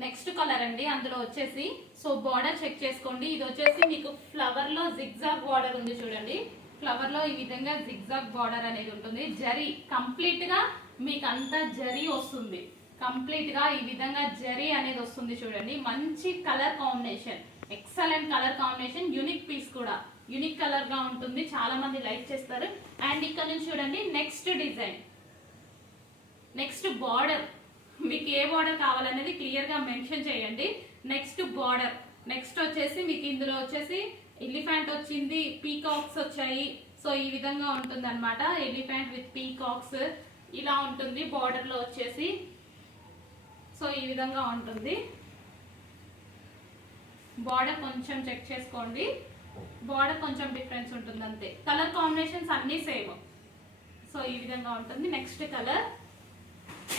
Next colour అండి, అందులో వచ్చేసి సో బార్డర్ చెక్ చేసుకోండి. ఇది వచ్చేసి మీకు ఫ్లవర్ లో జిగ్జాగ్ బార్డర్ ఉంది చూడండి. ఫ్లవర్ లో ఈ విధంగా జిగ్జాగ్ బార్డర్ అనేది ఉంటుంది. జరీ కంప్లీట్ గా మీకు అంతా జరీ వస్తుంది. కంప్లీట్ గా ఈ విధంగా జరీ అనేది వస్తుంది చూడండి. మంచి colour combination, excellent colour combination, unique piece కూడా యూనిక్ కలర్ గా ఉంటుంది. చాలా మంది లైక్ చేస్తారు. అండ్ ఇక్కడ నుంచి చూడండి నెక్స్ట్ డిజైన్, నెక్స్ట్ బార్డర్. మీకు ఏ బార్డర్ కావాలనేది క్లియర్ గా మెన్షన్ చేయండి. నెక్స్ట్ బార్డర్, నెక్స్ట్ వచ్చేసి మీకు ఇందులో వచ్చేసి ఎలిఫెంట్ వచ్చింది, పీకాక్స్ వచ్చాయి. సో ఈ విధంగా ఉంటుంది అనమాట. ఎలిఫెంట్ విత్ పీకాక్స్ ఇలా ఉంటుంది బార్డర్ లో వచ్చేసి. సో ఈ విధంగా ఉంటుంది. బార్డర్ కొంచెం చెక్ చేసుకోండి, బార్డర్ కొంచెం డిఫరెన్స్ ఉంటుంది అంతే. కలర్ కాంబినేషన్స్ అన్ని సేమ్. సో ఈ విధంగా ఉంటుంది. నెక్స్ట్ కలర్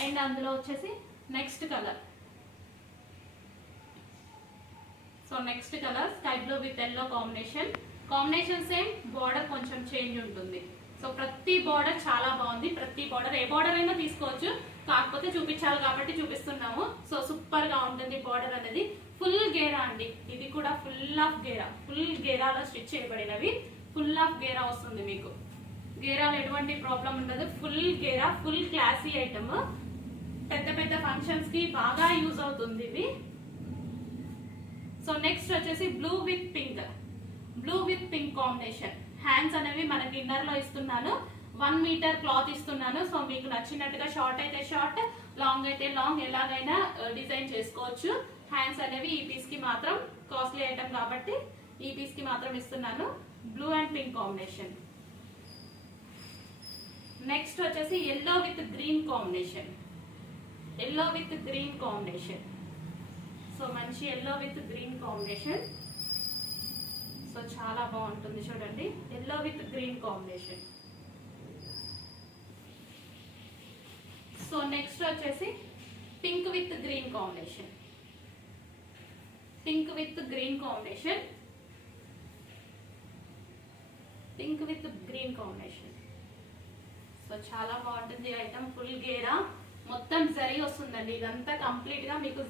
అండ్ అందులో వచ్చేసి next colour. So next colour sky blue with yellow combination. Combination same, border కొంచెం చేంజ్ ఉంటుంది. సో ప్రతి బార్డర్ చాలా బాగుంది. ప్రతి బార్డర్ ఏ బార్డర్ అయినా తీసుకోవచ్చు, కాకపోతే చూపించాలి కాబట్టి చూపిస్తున్నాము. సో సూపర్ గా ఉంటుంది బార్డర్ అనేది. ఫుల్ గేరా అండి, ఇది కూడా full of Gera, full గేరాలో stitch చేయబడినవి. ఫుల్ ఆఫ్ గేరా వస్తుంది మీకు. గేరాలో ఎటువంటి ప్రాబ్లం ఉండదు. ఫుల్ గేరా, ఫుల్ క్లాసీ ఐటమ్. పెద్ద పెద్ద ఫంక్షన్స్ కి బాగా యూజ్ అవుతుంది ఇది. సో నెక్స్ట్ వచ్చేసి blue with pink, blue with pink combination. Hands అనేవి మనకి ఇన్నర్ లో ఇస్తున్నాను. 1 మీటర్ క్లాత్ ఇస్తున్నాను. సో మీకు నచ్చినట్టుగా షార్ట్ అయితే షార్ట్, లాంగ్ అయితే లాంగ్, ఎలాగైనా డిజైన్ చేసుకోవచ్చు. హ్యాండ్స్ అనేవి ఈ పీస్ కి మాత్రం కాస్ట్లీ ఐటమ్ కాబట్టి ఈ పీస్ కి మాత్రం ఇస్తున్నాను. Blue and pink combination. Next వచ్చేసి yellow with green combination, yellow with green combination. So మంచి yellow with green combination. So చాలా బాగుంటుంది చూడండి, yellow with green combination. So next వచ్చేసి pink with green combination, pink with green combination, pink with green combination. So చాలా బాగుంటుంది item. Full గేరా, మొత్తం జరీ వస్తుందండి. ఇదంతా కంప్లీట్ గా మీకు